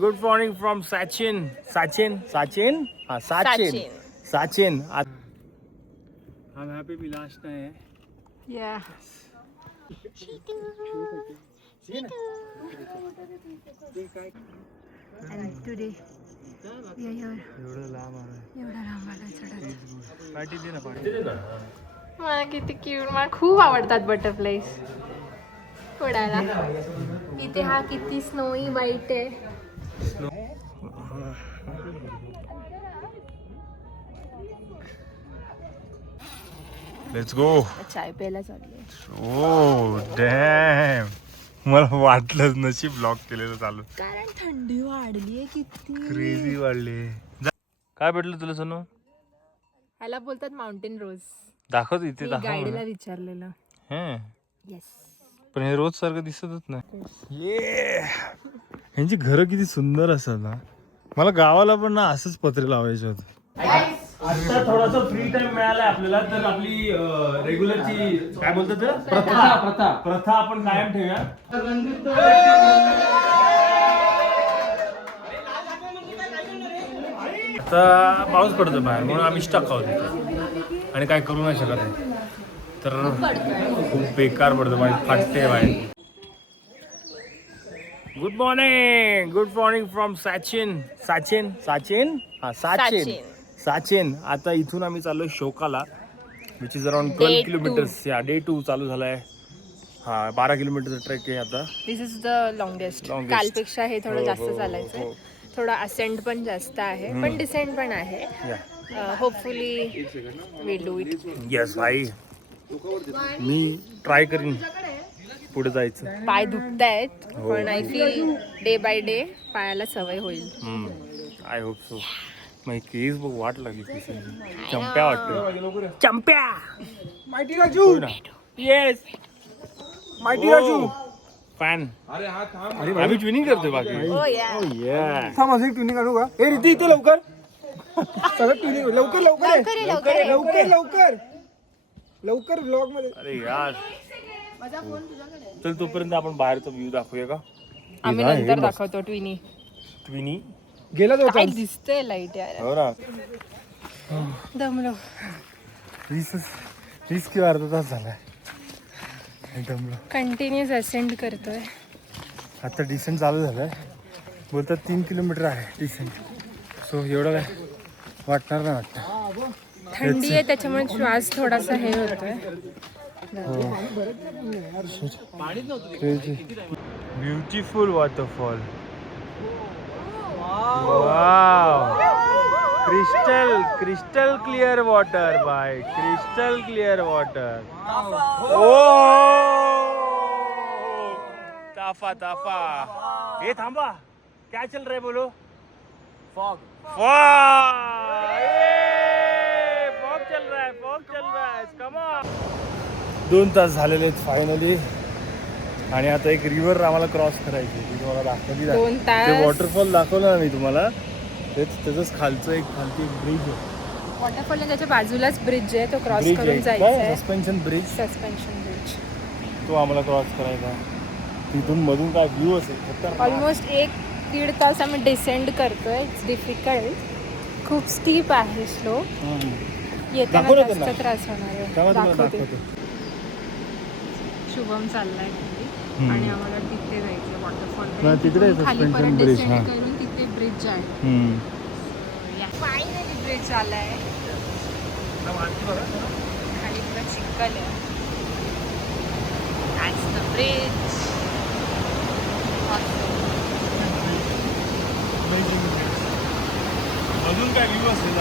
Good morning from Sachin. Sachin हाँ सचिन. हम happy Vilas है. Yeah. And today we are here. एवढा लांब आला चढत. पार्टी दे ना. मला किती क्यूट, मला खूप आवडतात बटरफ्लाईज उडायला. इथे हा किती स्नोई व्हाईट आहे. Let's go. चाय प्यायला चालले. ओ डॅम, मला वाटलंच नशीब ब्लॉक केलेलं चालू. कारण थंडी वाढली आहे किती. क्रेझी वाढली. काय भेटलं तुला सोनू? ह्याला बोलतात माउंटेन रोज. दाखव इथे. गाईडला विचारलेलं. येस. पण हे रोज सारखं दिसतच नाही. यांची घरं किती सुंदर असतात ना. मला गावाला पण ना असंच पत्रे लावायचे होते. आता थोडासा फ्री टाइम मिळालाय आपल्याला, तर आपली रेग्युलरची काय बोलतात प्रथा आपण कायम ठेवूया. आता पाऊस पडतो बाहेर म्हणून आम्ही स्टक आहोत तिथे आणि काय करू नाही शकत आहे. तर खूप बेकार पडतो बाहेर, फाटते बाहेर. Good morning from Sachin. हाँ सचिन. आता इथून आम्ही चाललोय शोकाला, विच इज अराउंड 12 किलोमीटर्स. या डे 2 चालू झालाय. हा 12 किलोमीटरचा ट्रेक आहे आता. दिस इज द लॉंगेस्ट. कालपेक्षा हे थोडं जास्त चालायचं. थोडा असेंट पण जास्त आहे, पण डिसेंट पण आहे. Hopefully will do it. Yes भाई, मी ट्राय करीन पुढे जायचं. पाय दुखतायत पण I feel day by day पायाला सवय होईल. I hope so. माझी केस बघ वाट लागली. चंप्या वाटतोय. चंप्या. Mighty Raju. Yes mighty Raju. Fan. आम्ही ट्विनिंग करतोय बाकी. थांब असं एक ट्युनिंग काढू का? ए रिती इथे लवकर. सगळं ट्युनिंग लवकर व्लॉग मध्ये. अरे यार, चल तोपर्यंत आपण बाहेरचा व्ह्यू दाखवूया का? आम्ही नंतर दाखवतो. ट्विनी गेला तो. काय दिसतंय लाईट यार. हो ना. दमलो. वीस किंवा अर्धा तास झालाय. दमलो. कंटिन्युअस असेंड करतोय. आता डिसेंट चालू झालाय. बोलतात 3 किलोमीटर आहे डिसेंट. सो एवढं काय वाटणार नाही वाटतं. थंडी आहे त्याच्यामुळे श्वास थोडासा हे होतोय. Beautiful waterfall. Wow. Crystal clear water by crystal clear water. ओ ताफा. हे थांबा, क्या चल रहा है बोलो? फॉग चल रहा है. Come on. 2 तास झालेले आहेत फायनली. आणि आता एक रिव्हर आम्हाला क्रॉस करायची. ती तुम्हाला दाखवली. 2 तास. ते वॉटरफॉल दाखवलं ना मी तुम्हाला. त्याचंच खालचं एक ब्रिज आहे. वॉटरफॉल त्याच्या बाजूलाच ब्रिज आहे, तो क्रॉस करून जायचा आहे. Suspension bridge. तो आम्हाला क्रॉस करायचा. तिथून मधून काय व्ह्यू असेल. ऑलमोस्ट 1-1.5 तास आम्ही डिसेंड करतोय. It's difficult. खूप स्टीप आहे. स्लो येताना जास्त त्रास होणार आहे. दाखवते. शुभम चाललाय आणि आम्हाला तिथे जायचं वॉटरफॉल. तिकडे खाली परत डिसेंड करून तिथे ब्रिज आहे. फायनली ब्रिज आलाय. खाली पुरा चिखल आहे. That's the bridge. अजून काय व्ह्यू असेल.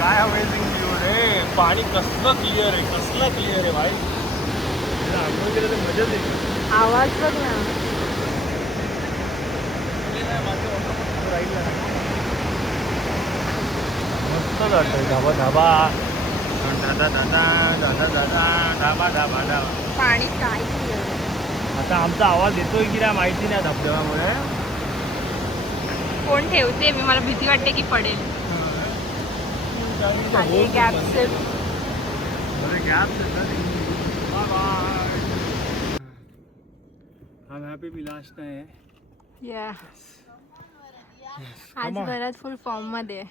काय अमेझिंग व्ह्यू रे. पाणी कसलं क्लिअर आहे भाई. आंघोळ केलं तर मजाच येते. आवाज बघ ना. मस्त वाटतंय. धाबा पाणी काय. आता आमचा आवाज येतोय की नाही माहिती नाही धबधब्यामुळे. फोन ठेवते मी, मला भीती वाटते की पडेल. खाली गॅप आज परत फुल फॉर्म मध्ये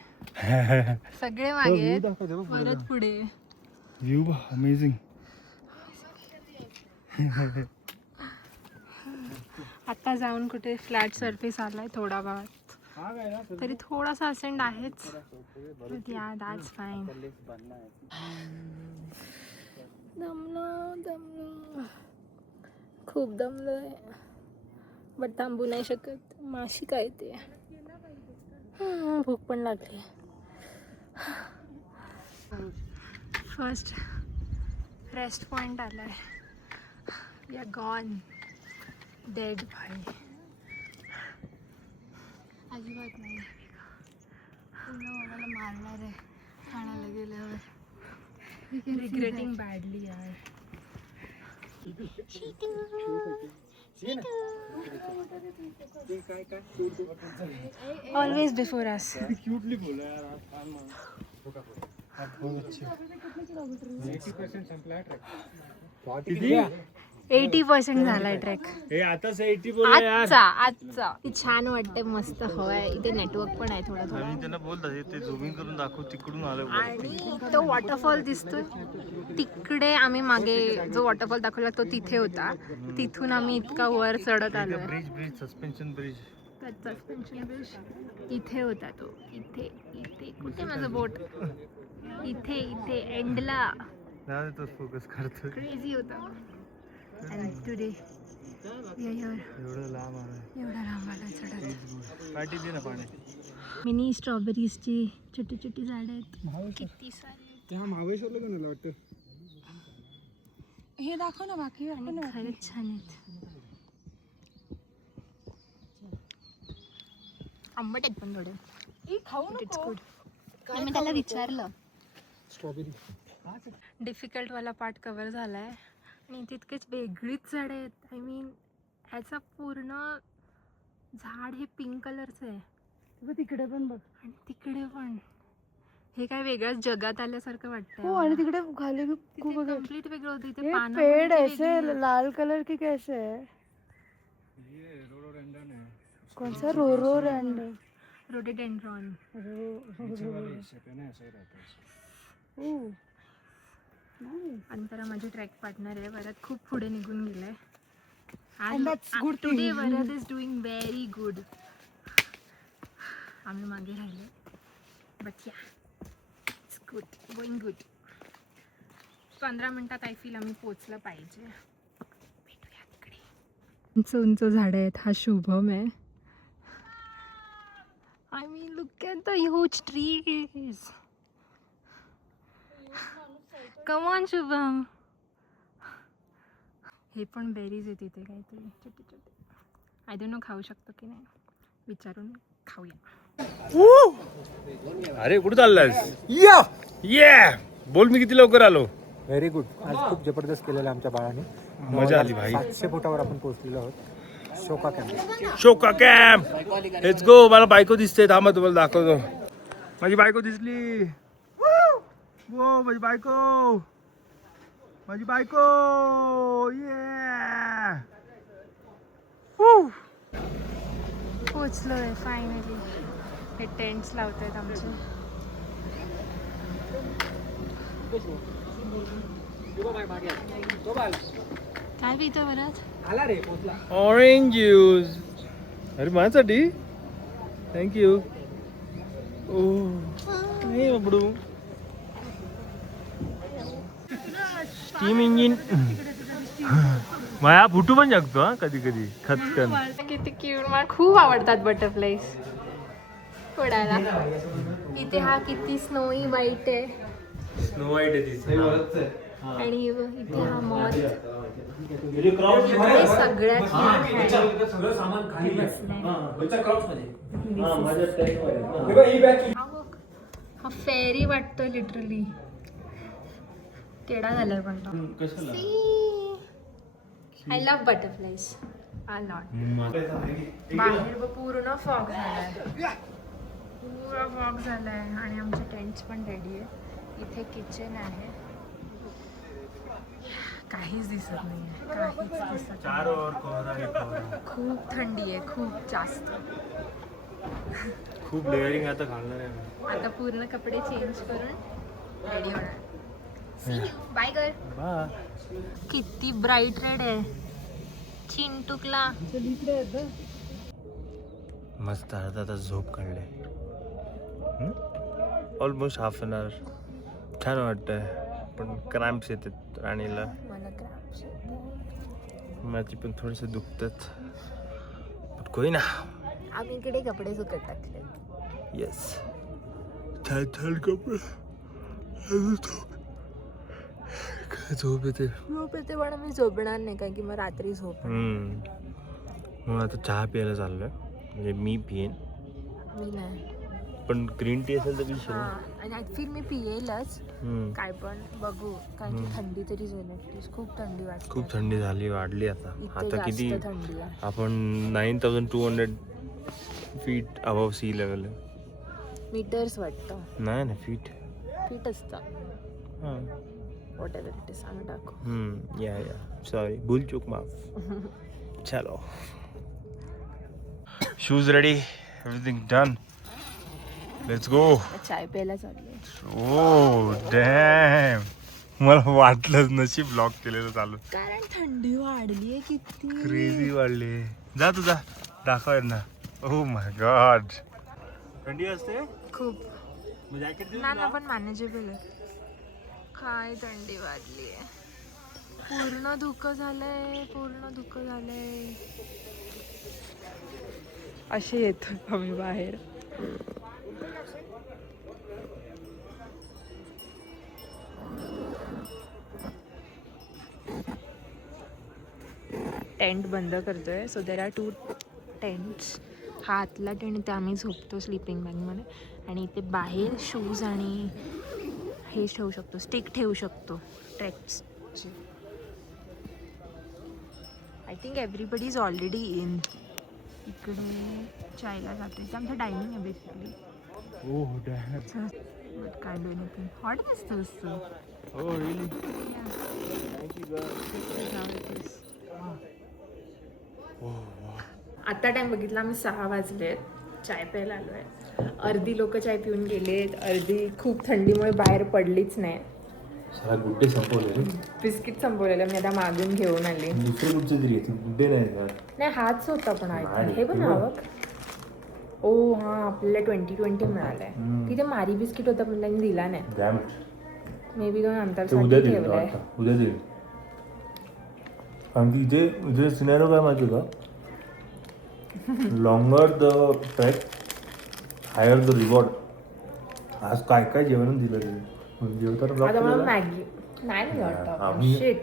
सगळे मागे परत पुढे. View amazing. आता जाऊन कुठे फ्लॅट सरफेस आलाय थोडा भागात, तरी थोडासा असेंड आहेच. या दॅट्स फाईन. दमलो खूप दमलोय, बट थांबू नाही शकत. माशी काय ते, भूक पण लागली. फर्स्ट रेस्ट पॉइंट आलाय. या गॉन डेड भाई, अजिबात नाही. पुन्हा मला मारणार आहे ठाण्याला गेल्यावर. रिग्रेटिंग बॅडली यार. Always before us. क्यूटली बोला यार. 80% झालाय ट्रॅक हे आताच 80 बोला यार. आजचा छान वाटते, मस्त हवाय इथे. नेटवर्क पण आहे थोडं थोडं. मी त्यांना बोलतात ते झूमिंग करून दाखव, तिकडून आलं. आणि तो वॉटरफॉल दिसतो तिकडे. आम्ही मागे जो वॉटरफॉल दाखवला तो तिथे होता. तिथून आम्ही इतका वर चढत आलो. Bridge suspension bridge. Suspension bridge इथे होता तो. इथे इथे कुठे माझं बोट? इथे इथे एंडला. तो फोकस करतो. क्रेझी होता. And today एवढं लांब आलं. एवढा लांब आला चढत. पाठी दे ना पाणी. मिनी स्ट्रॉबेरीजची छोटी छोटी झाडं आहेत. किती सारे. त्या महाबळेश्वरला पण वाटतं. हे दाखव ना बाकी. आणि खरंच छान आहेत. आंबट आहेत पण थोडे. खाऊ इट्स गुड. मी त्याला विचारलं. स्ट्रॉबेरी डिफिकल्ट वाला पार्ट कव्हर झालाय. आणि तितकेच वेगळीच झाडं आहेत. आय मीन ह्याचा पूर्ण झाड हे पिंक कलरचं आहे. तिकडे पण बघ. आणि तिकडे पण. हे काय वेगळ्याच जगात आल्यासारखं वाटतंय. हो, आणि तिकडे खाली खूप कम्प्लीट वेगळं होतं. इथे ये पानं पेड़ पण ऐसे वेगळी. लाल कलर के कैसे है? कौन सा रोडोडेंड्रन? रोडोडेंड्रॉन. अंतरा माझी ट्रॅक पार्टनर आहे. वरद खूप पुढे निघून गेलाय. Today Varad is doing very good. आम्ही मागे राहिले. बट या इट्स गुड, गोईंग गुड. 15 मिनिटात आय फील आम्ही पोचलं पाहिजे. भेटूया तिकडे. उंच उंच झाडं आहेत. हा शुभम आहे. I mean look at the huge trees. Come on Shubham. हे पण बेरीज आहे तिथे काहीतरी छोटे छोटे. आय डोंट नो खाऊ शकतो की नाही, विचारून खाऊया. अरे कुठे चाललायस? ये बोल. मी किती लवकर आलो. Very good. आज खूप जबरदस्त केलेलं आमच्या बाळाने. मजा आली भाई. 700 फुटावर आपण पोहोचलेलो आहोत. शोका कॅम्प. शोका कॅम्प. Let's go. मला बायको दिसते. थांबा तुम्हाला दाखवतो. माझी बायको दिसली. वो माझी बायको. माझी बायको. ये पोचलोय फायनली. हे टेंट्स लावत आहेत आमचे. काय पितो बरं? आला रे, पोहोचला. Orange juice. अरे माझ्यासाठी. थँक्यू. ओ नाही बबडू. Steam engine. माया फुटू पण शकतो हा कधी कधी. खचकन. किती क्यूट. मला खूप आवडतात बटरफ्लाईज उडायला. इथे हा किती स्नोई व्हाईट आहे. स्नो व्हाईट आहे ती. आणि इथे हा मॉथ. सगळ्यात हा फेरी वाटतो लिटरली. केडा झालाय पण. I love butterflies. बाहेर पूर्ण फॉग झालाय, पूर्ण फॉग झालाय आणि आमचे टेंट्स पण रेडी आहे. इथे किचन आहे, काहीच दिसत नाहीये, काहीच दिसत नाही. खूप थंडी आहे, खूप जास्त. खूप लेअरिंग आता घालणार आहे. आता पूर्ण कपडे चेंज करून रेडी होणार. बाय कर. किती ब्राईट रेड आहे चिंटूकला. मस्त अर्धा तास झोप काढले, ऑलमोस्ट हाफ एन आवर. छान वाटतंय, पण क्रॅम्प्स येतात राणीला, मला क्रॅम्प्स माझी पण थोडेसे दुखतात. पण कोई ना, आम्ही इकडे कपडे सुकत टाकले. येस, छान छान कपडे. झोप येते. झोप येते पण मी झोपणार नाही, कारण की मग रात्री झोप. म्हणून आता चहा प्यायला चाललोय. म्हणजे मी पिईन, मी नाही. पण ग्रीन टी असेल तर पिशील. आणि ॲक्च्युअली मी पियेलच काय पण बघू, कारण की थंडी तरी झाली, खूप थंडी वाटते. खूप थंडी झाली, वाढली आता. आता किती थंडी आहे. आपण 9200 फीट अबव सी लेवल आहे. मीटर्स वाटतं, नाही ना, फीट. फीट असतं. वॉट एव्हर इट इज, आम्ही टाकू. या सॉरी, भूल चूक माफ. चलो, shoes ready, everything done, let's go. चाय प्यायला चालले. ओ डॅम, मला वाटलंच नशीब ब्लॉक केलेलं चालू. कारण थंडी वाढली आहे किती. क्रेझी वाढली. जा तुझा दाखव ना. ओ माय गॉड, थंडी असते खूप. जॅकेट ना पण मॅनेजेबल आहे. काय थंडी वाढली आहे, पूर्ण धुकं झालंय, पूर्ण धुकं झालंय. असे येतो आम्ही बाहेर. टेंट बंद करतोय. So there are 2 tents. हा आतला टेंट, ते आम्ही झोपतो स्लीपिंग बॅगमध्ये, आणि इथे बाहेर शूज आणि हे ठेवू शकतो, स्टिक ठेवू शकतो ट्रेक्सची. I think everybody is already in. इकडे चायला जातो, इथे आमचं डायनिंग आहे बेसिकली. ओह डॅम, बट काय डू एनिथिंग. हॉट दिसतोस तू. Oh really. आता टाइम बघितला आम्ही 6 वाजलेत. चाय प्यायला आलो आहे. अर्धी लोक चाय पिऊन गेलेत, अर्धी खूप थंडीमुळे बाहेर पडलीच नाही. सारा गुड्डे संपवले. बिस्किट संपवलेलं मी आता मागून घेऊन आले. दुसरे कुठचे तरी गुड्डे नाही, हाच होता पण नाही, हे पण हवं. ओ हा, आपल्याला 2020 मिळालंय. तिथे मारी बिस्किट होता पण त्यांनी दिला नाही. मे बी तो नंतर ठेवलाय. उद्या देईल. कारण की इथे सिनेरो काय माहिती का, longer the track higher the reward. आज काय काय जेवण दिलं तिने. आज आम्हाला मॅगी नाही वाटतं. शिट.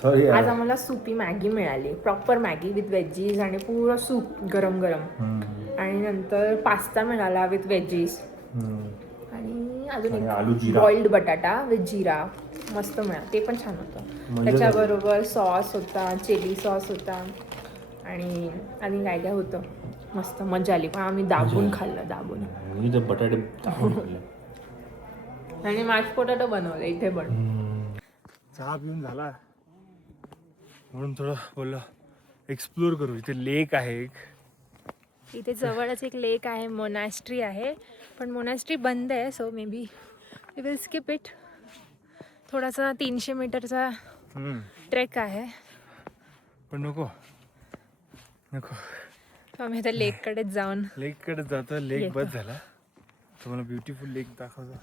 सॉरी, आज आम्हाला सुपी मॅगी मिळाली, प्रॉपर मॅगी विथ वेजीज आणि पुरं सूप गरम गरम. आणि नंतर पास्ता मिळाला विथ वेजीस, आणि अजून एक बॉइल्ड बटाटा विथ जिरा. मस्त मिळाला, ते पण छान होतं. त्याच्याबरोबर सॉस होता, चिली सॉस होता, आणि काय काय होतं. मस्त मजा आली. पण आम्ही दाबून खाल्लं, दाबून. बटाटे आणि मॅश पोटॅटो बनवलं इथे पण. चहा पिऊन झाला म्हणून थोडं बोललं एक्सप्लोर करू. इथे लेक आहे एक, इथे जवळच एक लेक आहे, मोनास्ट्री आहे, पण मोनास्ट्री बंद आहे. So maybe we will skip it. थोडासा 300 मीटरचा ट्रेक आहे, पण नको नको. तर आम्ही आता लेककडेच जाऊन लेककडे जातो. लेक बस झाला. तुम्हाला ब्युटिफुल लेक दाखवतो.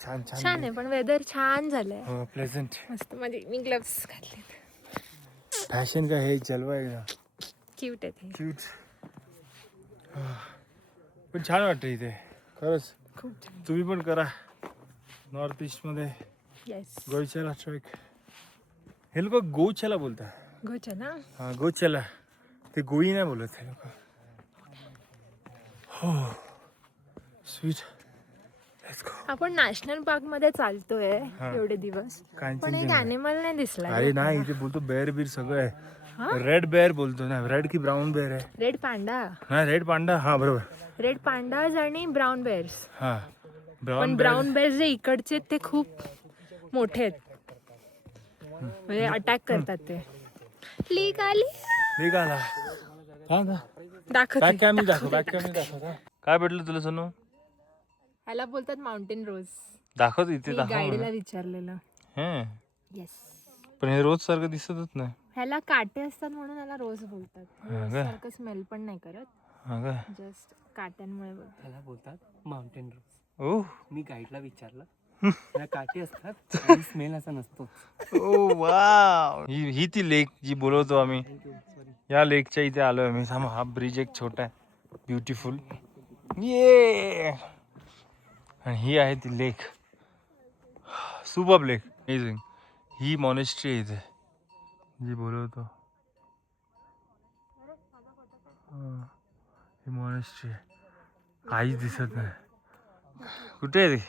छान छान छान आहे, पण वेदर छान झालंय. हो, प्लेझंट. मस्त. म्हणजे मी ग्लव्स घातलेत. फॅशन का हे जलवा एकदम क्यूट आहे ते. क्यूट. पण छान वाटतं इथे खरंच. खूप छान. तुम्ही पण करा नॉर्थ ईस्ट मध्ये. येस. गोचला ट्रेक. हे लोक गोचला बोलतात. गोचा ना. हा, गोचला. ते गोई नाही बोलत हे लोक. हो, स्वीट. आपण नॅशनल पार्क मध्ये चालतोय एवढे दिवस, पण एक ॲनिमल नाही दिसला. अरे नाही, इथे बोलतो बेअर बीर सगळं आहे. रेड बेअर बोलतो ना, रेड की ब्राऊन बेअर आहे? Red panda. हा रेड पांडा, हा बरोबर. रेड पांडाज आणि ब्राऊन बेअर्स. हा पण ब्राऊन बेअर्स जे इकडचे आहेत ते खूप मोठे आहेत, म्हणजे अटॅक करतात ते. लीक आली. लीक आला. दाखव. बॅक कॅमेरा दाखव, बॅक कॅमेरा दाखव. काय भेटलं तुला सोनू? ह्याला बोलतात माउंटेन रोज. दाखव इथे, दाखव. गाईडला विचारलेलं. येस. पण हे रोज सारखं दिसतच नाही. ह्याला काटे असतात म्हणून ह्याला रोज बोलतात. सारखं स्मेल पण नाही करत, जस्ट काट्यांमुळे बोलतात. त्याला बोलतात माउंटेन रोज. ओ, मी गाईडला विचारलं, त्याला काटे असतात आणि स्मेल असा नसतो. ओ वाव. ही ती लेक जी बोलवतो आम्ही. या लेकच्या इथे आलोय आम्ही. हा ब्रिज एक छोटा आहे, ब्युटिफुल. ये, आणि ही आहे ती लेक, सुपर लेक, अमेझिंग. ही मॉनेस्ट्री आहे इथे जी बोलवतो. ही मॉनेस्ट्री आहे. काहीच दिसत नाही. कुठे आहे ती?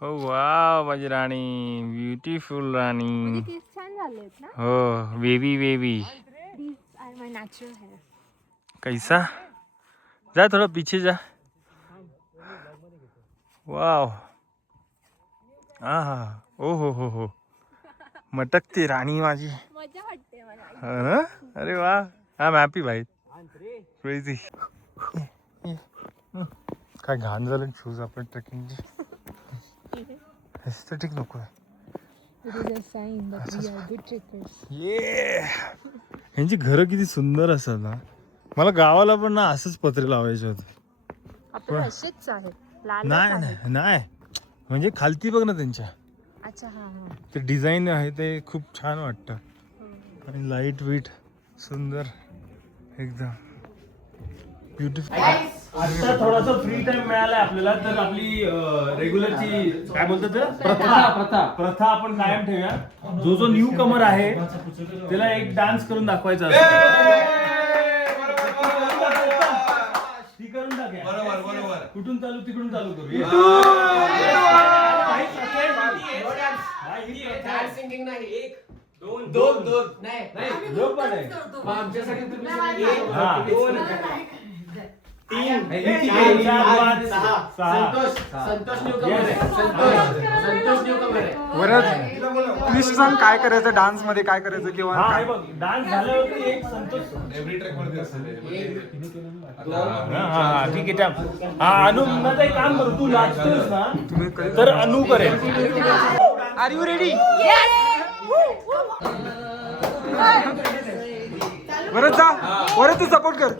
हो वाव, माझी राणी, ब्युटिफुल राणी. छान झालेत ना. हो, वेवी वेवी. माय नॅचरल हेअर. कैसा? जा थोड़ा पीछे जा. वाव. हा, ओ हो, मटकते राणी माझी. मजा वाटते मला. हा ना? अरे वा, आय एम हॅपी भाई. क्रेझी. काय घाण झालं शूज आपण ट्रेकिंगचे. एस्थेटिक नको आहे. ये, यांची घरं किती सुंदर असतात ना. मला गावाला पण ना असंच पत्रे लावायचे होते. आपले असेच आहेत. नाही, म्हणजे खालती बघ ना त्यांच्या. अच्छा, हा. ते डिझाईन आहे ते खूप छान वाटतं. आणि लाईट वेट सुंदर एकदम ब्युटिफुल. आता थोडासा फ्री टाइम मिळालाय आपल्याला, तर आपली रेग्युलरची काय बोलतात प्रथा आपण कायम ठेवूया. जो न्यू कमर आहे त्याला एक डान्स करून दाखवायचा असतो. ती करून टाकूया. बरोबर. कुठून चालू, तिकडून चालू करू. सिंगिंग नाही, 1 2 नाही लोक पण आहे. आमच्यासाठी तुम्ही 1 2 3 संतोष न्यूकमर आहे. बरं, लिस्ट सांग काय करायचं डान्स मध्ये, काय करायचं किंवा हा बघ, डान्स झाल्यावरती एक संतोष. हा ठीक आहे. हा अनु, माझं एक काम करू, तू नाचतोस ना तर अनु करेल. Are you ready? बरं जा, बरं तू सपोर्ट कर.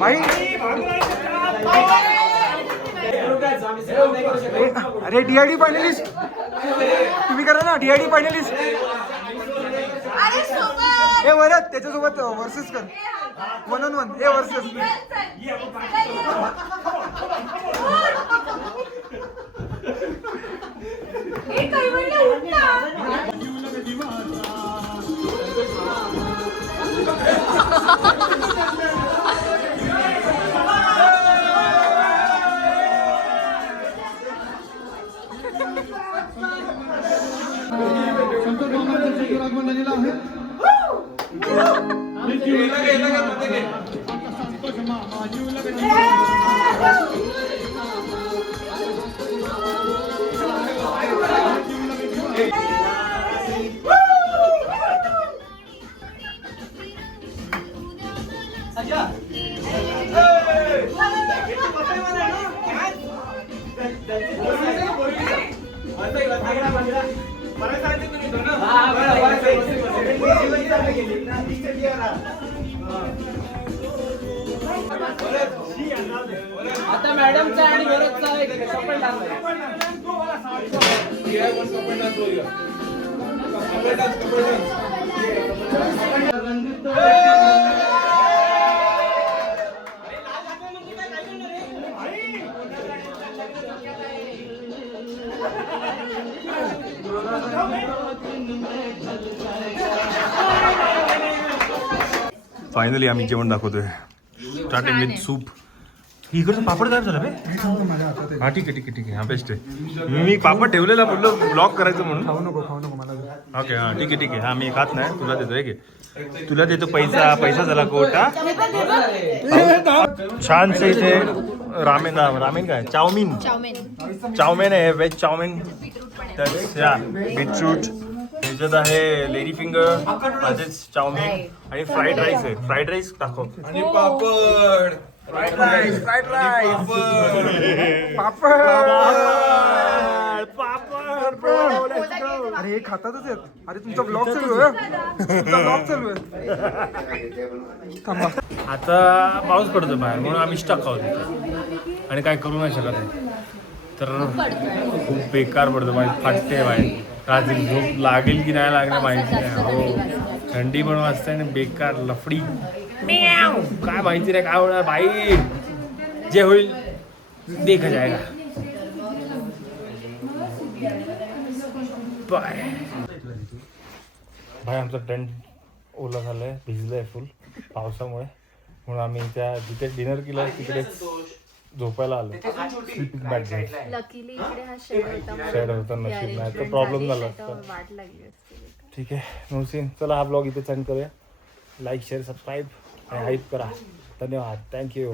भाई अरे DID फायनलिस्ट तुम्ही करा ना, DID फायनलिस्ट. हे वरत त्याच्यासोबत वर्सेस कर, 1-on-1. हे वर्सेस. आता मॅडमचा आणि भरतचा एक कपल डान्स आहे. फायनली आम्ही जेवण दाखवतोय स्टार्टिंग विथ सूप. इकडचं पापड काय झालं बे? हा ठीक आहे हा बेस्ट आहे. मी पापड ठेवलेला बोललो ब्लॉक करायचं म्हणून. खाऊ नको मला. ओके हा ठीक आहे हा मी खात नाही. तुला देतोय की तुला देतो पैसा झाला कोटा. छानसे इथे रामेन काय चाउमेन आहे व्हेज चाउमेन. बीटरूट ह्याच्यात आहे लेडी फिंगर माझेच चाउमिन आणि फ्राईड राईस आहे. फ्राईड राईस टाकव आणि पापड. फ्राईड राईस अरे हे खातातच आहेत. अरे तुमचा ब्लॉग चालू आहे. थांबा. आता पाऊस पडतो बाहेर म्हणून आम्ही स्टक आहोत आणि काय करू नाही शकत आहे. तर खूप बेकार पडतो बाहेर. फाटते बाहेर. रात्री झोप लागेल की नाही लागणार माहिती नाही. हो थंडी पण वाजते आणि बेकार लफडी काय माहिती नाही काय होणार भाई. जे होईल देखा जाएगा. बाय. भाई आमचा टेंट ओला झालाय भिजलंय फुल पावसामुळे म्हणून आम्ही त्या जिथे डिनर केलं तिकडेच झोपायला आलो. स्लीपिंग बॅग घेऊन. लकीली इकडे हा शेड होता. शेड होता नशीब नाही तर प्रॉब्लेम झाला असता. वाट लागली असती. ठीक आहे नौसीन चला हा ब्लॉग इथे सेंड करूया. लाईक शेअर सबस्क्राईब आणि हाईप करा. धन्यवाद थँक्यू.